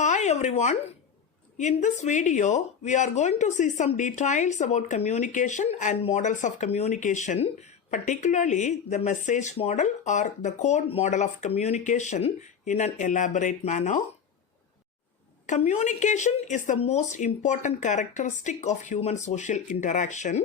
Hi everyone. In this video, we are going to see some details about communication and models of communication, particularly the message model or the code model of communication in an elaborate manner. Communication is the most important characteristic of human social interaction.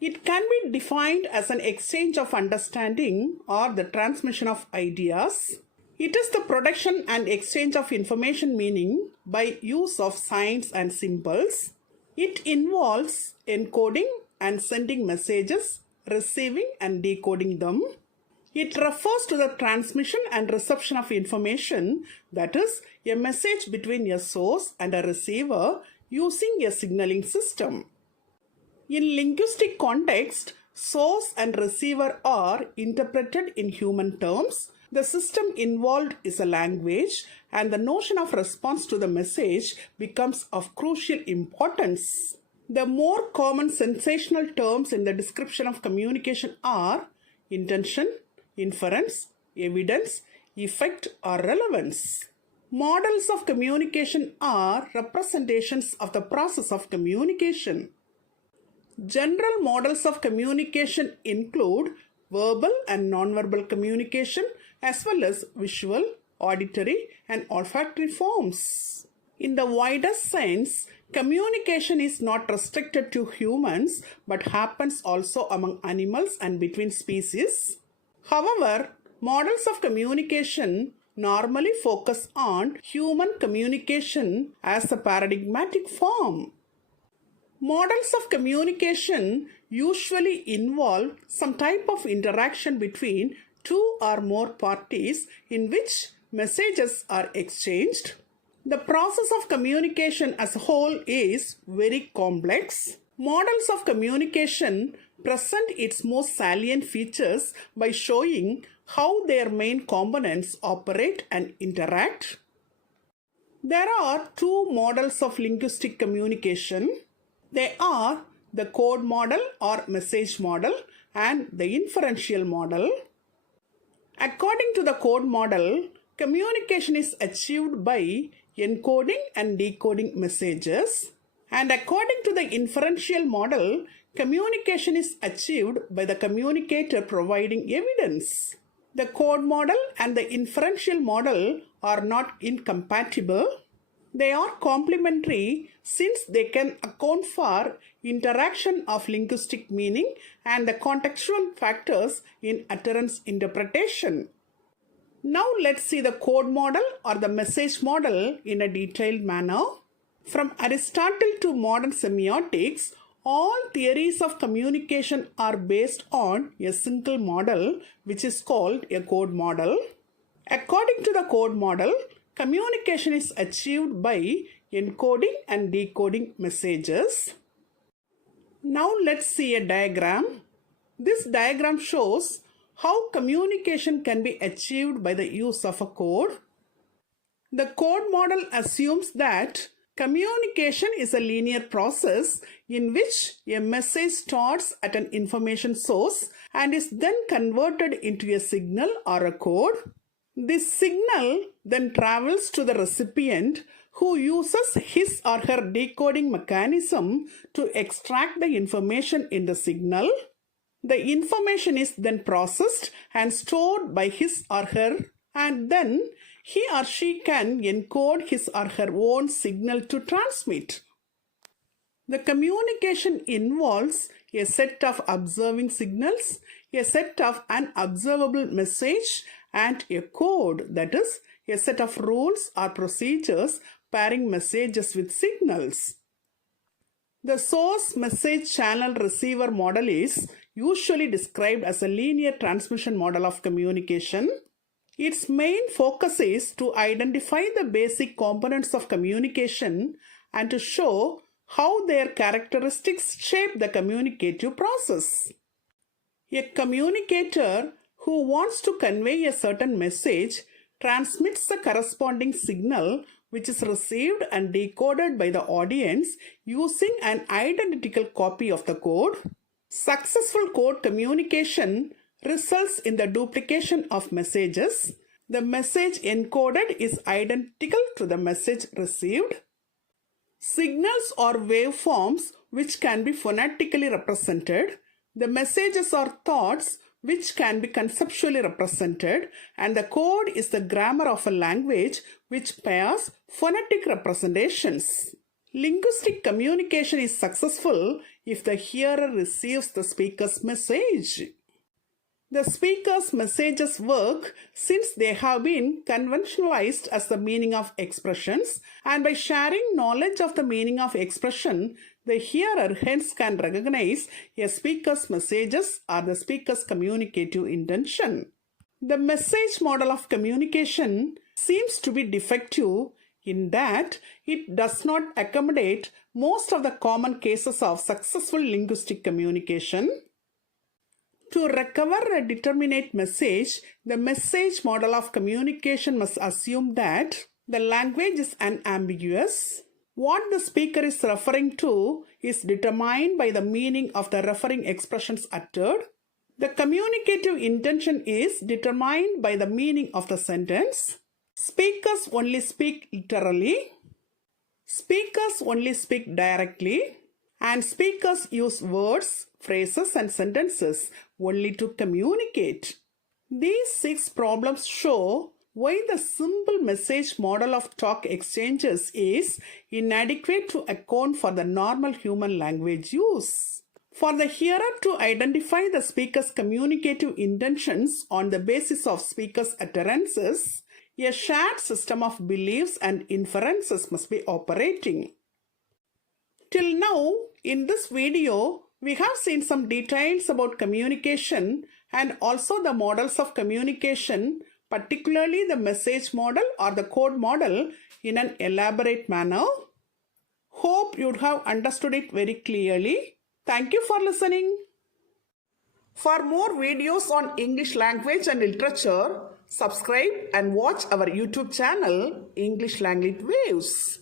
It can be defined as an exchange of understanding or the transmission of ideas. It is the production and exchange of information meaning by use of signs and symbols. It involves encoding and sending messages, receiving and decoding them. It refers to the transmission and reception of information, that is, a message between a source and a receiver using a signaling system. In linguistic context, source and receiver are interpreted in human terms. The system involved is a language, and the notion of response to the message becomes of crucial importance. The more common sensational terms in the description of communication are intention, inference, evidence, effect, or relevance. Models of communication are representations of the process of communication. General models of communication include verbal and nonverbal communication, as well as visual, auditory, and olfactory forms. In the widest sense, communication is not restricted to humans but happens also among animals and between species. However, models of communication normally focus on human communication as a paradigmatic form. Models of communication usually involve some type of interaction between two or more parties in which messages are exchanged. The process of communication as a whole is very complex. Models of communication present its most salient features by showing how their main components operate and interact. There are two models of linguistic communication. They are the code model or message model and the inferential model. According to the code model, communication is achieved by encoding and decoding messages. And according to the inferential model, communication is achieved by the communicator providing evidence. The code model and the inferential model are not incompatible. They are complementary since they can account for interaction of linguistic meaning and the contextual factors in utterance interpretation. Now let's see the code model or the message model in a detailed manner. From Aristotle to modern semiotics, all theories of communication are based on a single model which is called a code model. According to the code model, communication is achieved by encoding and decoding messages. Now let's see a diagram. This diagram shows how communication can be achieved by the use of a code. The code model assumes that communication is a linear process in which a message starts at an information source and is then converted into a signal or a code. This signal then travels to the recipient who uses his or her decoding mechanism to extract the information in the signal. The information is then processed and stored by his or her, and then he or she can encode his or her own signal to transmit. The communication involves a set of observing signals, a set of unobservable message, and a code, that is, a set of rules or procedures pairing messages with signals. The source message channel receiver model is usually described as a linear transmission model of communication. Its main focus is to identify the basic components of communication and to show how their characteristics shape the communicative process. A communicator who wants to convey a certain message transmits the corresponding signal which is received and decoded by the audience using an identical copy of the code. Successful code communication results in the duplication of messages The message encoded is identical to the message received. Signals are waveforms which can be phonetically represented. The messages are thoughts which can be conceptually represented, and the code is the grammar of a language which pairs phonetic representations. Linguistic communication is successful if the hearer receives the speaker's message. The speaker's messages work since they have been conventionalized as the meaning of expressions, and by sharing knowledge of the meaning of expression, the hearer hence can recognize a speaker's messages or the speaker's communicative intention. The message model of communication seems to be defective in that it does not accommodate most of the common cases of successful linguistic communication. To recover a determinate message, the message model of communication must assume that the language is unambiguous. What the speaker is referring to is determined by the meaning of the referring expressions uttered. The communicative intention is determined by the meaning of the sentence. Speakers only speak literally. Speakers only speak directly. And speakers use words, phrases, and sentences only to communicate. These 6 problems show why the simple message model of talk exchanges is inadequate to account for the normal human language use. For the hearer to identify the speaker's communicative intentions on the basis of speaker's utterances, a shared system of beliefs and inferences must be operating. Till now, in this video, we have seen some details about communication and also the models of communication, particularly the message model or the code model, in an elaborate manner. Hope you'd have understood it very clearly. Thank you for listening. For more videos on English language and literature, subscribe and watch our YouTube channel, English Language Waves.